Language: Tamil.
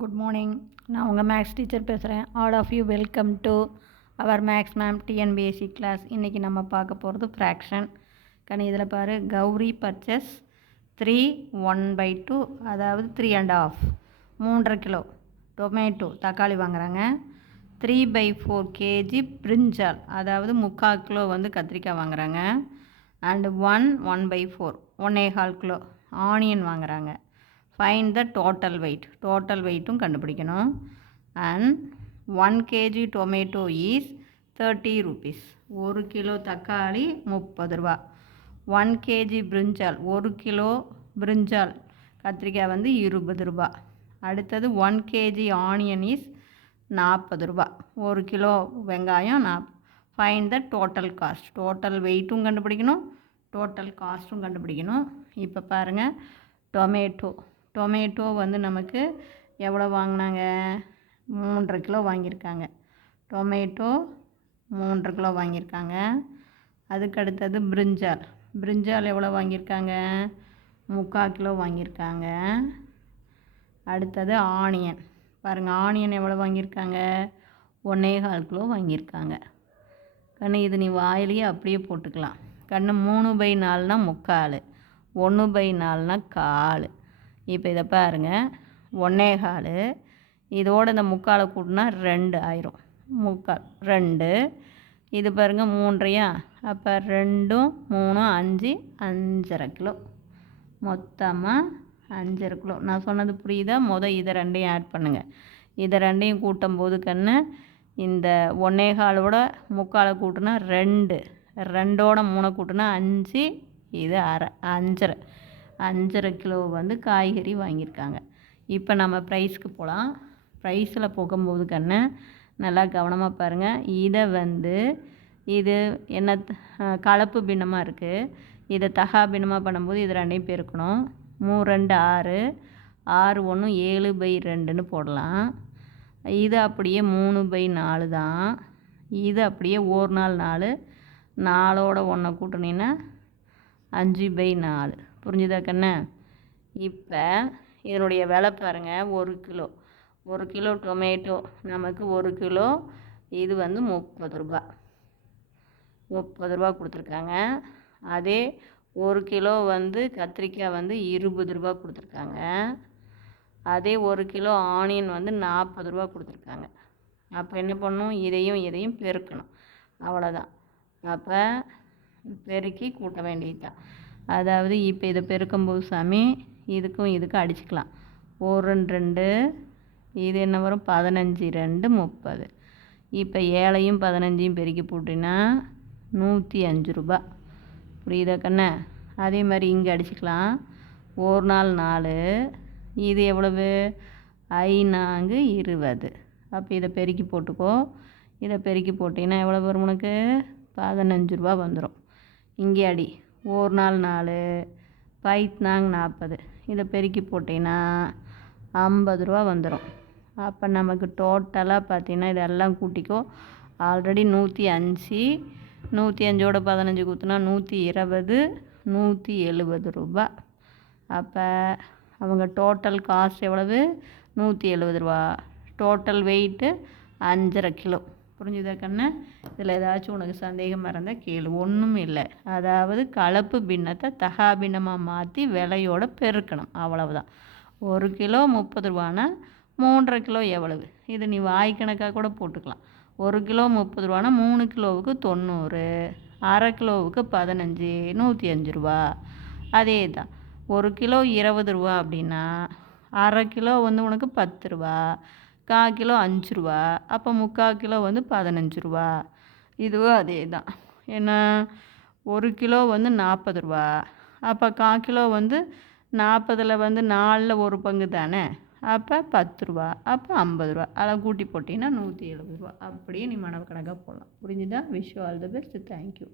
Good morning. நான் உங்கள் மேக்ஸ் டீச்சர் பேசுகிறேன். All of you welcome to our maths ma'am TNPSC class. இன்றைக்கி நம்ம பார்க்க போகிறது ஃப்ராக்ஷன். இதில் பாரு, கௌரி பர்ச்சஸ் 3 1/2, அதாவது 3.5 3.5 கிலோ டொமேட்டோ தக்காளி வாங்குறாங்க. 3/4 கேஜி பிரிஞ்சால், அதாவது 3/4 கிலோ கத்திரிக்காய் வாங்குறாங்க. அண்டு 1/4 1/4 கிலோ ஆனியன் வாங்குறாங்க. Find the total weight, total வெயிட்டும் கண்டுபிடிக்கணும். And 1 KG tomato is 30 rupees. 1 kilo தக்காளி 30 ரூபா. 1 கேஜி பிரிஞ்சால், 1 கிலோ பிரிஞ்சால் கத்திரிக்காய் 20 ரூபா. அடுத்தது 1 கேஜி ஆனியன் இஸ் 40 ரூபா. 1 கிலோ வெங்காயம் find the total cost, total வெயிட்டும் கண்டுபிடிக்கணும், டோட்டல் காஸ்ட்டும் கண்டுபிடிக்கணும். இப்போ பாருங்கள், டொமேட்டோ நமக்கு எவ்வளோ வாங்கினாங்க? 3.5 கிலோ வாங்கியிருக்காங்க. டொமேட்டோ 3.5 கிலோ வாங்கியிருக்காங்க. அதுக்கு அடுத்தது பிரிஞ்சால் எவ்வளோ வாங்கியிருக்காங்க? 3/4 கிலோ வாங்கியிருக்காங்க. அடுத்தது ஆனியன் பாருங்கள், ஆனியன் எவ்வளோ வாங்கியிருக்காங்க? 1/4 கிலோ வாங்கியிருக்காங்க. இது நீ வாயிலேயே அப்படியே போட்டுக்கலாம். 3/4னா 3/4, 1/4னா 1/4. இப்போ இதை பாருங்கள், 1/4 இதோட இந்த 3/4 கூட்டினா 2 ஆயிரும். 3/4 2, இது பாருங்கள் 3. அப்போ 2 3 5 5.5 கிலோ, மொத்தமாக 5.5 கிலோ. நான் சொன்னது புரியுதா? இதை ரெண்டையும் ஆட் பண்ணுங்கள். இதை ரெண்டையும் கூட்டும் போது இந்த 1/4ஓட 3/4 கூட்டினா 2, 2ஓட 3 கூட்டினா 5, இது 5.5 5.5 கிலோ காய்கறி வாங்கியிருக்காங்க. இப்போ நம்ம ப்ரைஸ்க்கு போகலாம். ப்ரைஸில் போகும்போது நல்லா கவனமாக பாருங்கள். இதை இது என்ன கலப்பு பின்னமாக இருக்குது. இதை தகா பின்னமாக பண்ணும்போது இது ரெண்டையும் பெருக்கணும். 3 2 6, 6 1 7/2ன்னு போடலாம். இது அப்படியே 3/4 தான். இது அப்படியே 1 நாள் 4, 4ஓட 1 கூட்டினீங்கன்னா 5/4. புரிஞ்சுதா? இப்போ இதனுடைய விலை பாருங்கள், 1 கிலோ டொமேட்டோ நமக்கு 1 கிலோ இது 30 ரூபா. 30 ரூபா கொடுத்துருக்காங்க. அதே 1 கிலோ கத்திரிக்காய் 20 ரூபா கொடுத்துருக்காங்க. அதே 1 கிலோ ஆனியன் 40 ரூபா கொடுத்துருக்காங்க. அப்போ என்ன பண்ணணும்? இதையும் பெருக்கணும். அவ்வளோதான். அப்போ பெருக்கி கூட்ட வேண்டியதுதான். அதாவது இப்போ இதை பெருக்கும்போது சாமி இதுக்கும் அடிச்சுக்கலாம். 1 2, இது என்ன வரும்? 15 2 30. இப்போ 7யும் 15யும் பெருக்கி போட்டிங்கன்னா 105 ரூபா. புரியுதா? அதே மாதிரி இங்கே அடிச்சுக்கலாம். 1 நாள் 4, இது எவ்வளவு? 5 4 20. அப்போ இதை பெருக்கி போட்டுக்கோ. இதை பெருக்கி போட்டிங்கன்னா எவ்வளோ வரும் உனக்கு? 15 ரூபா வந்துடும். இங்கே அடி. 1 நாள் 4 5 40. இதை பெருக்கி போட்டிங்கன்னா 50 ரூபா வந்துடும். அப்போ நமக்கு டோட்டலாக பார்த்தீங்கன்னா இதெல்லாம் கூட்டிக்கோ. ஆல்ரெடி 105, 105ஓட 15 கூட்டினா 120, 170 ரூபா. அப்போ அவங்க டோட்டல் காஸ்ட் எவ்வளவு? 170 ரூபா. Total weight 5.5 kilo. புரிஞ்சுதா? இதில் ஏதாச்சும் உனக்கு சந்தேகமாக இருந்தால் கேளு. ஒன்றும் இல்லை. அதாவது கலப்பு பின்னத்தை தகா பின்னமாக மாற்றி விலையோட பெருக்கணும், அவ்வளவுதான். 1 கிலோ 30 ரூபானா 3.5 கிலோ எவ்வளவு? இது நீ வாய்க்கணக்காக கூட போட்டுக்கலாம். 1 கிலோ 30 ரூபானா 3 கிலோவுக்கு 90, அரை கிலோவுக்கு 15, 105 ரூபா. அதே தான். 1 கிலோ 20 ரூபா அப்படின்னா அரை கிலோ உனக்கு 10 ரூபா, 1/4 கிலோ 5 ரூபா. அப்போ 3/4 கிலோ 15 ரூபா. இதுவும் அதே தான். ஏன்னா 1 கிலோ 40 ரூபா. அப்போ 1/4 கிலோ 40ல் 4ல் 1 பங்கு தானே. அப்போ 10 ரூபா. அப்போ 50 ரூபா. அதில் கூட்டி போட்டிங்கன்னா 170 ரூபா. அப்படியே நீ மனக்கணக்காக போடலாம். புரிஞ்சுதா? Wish you all the best. Thank you.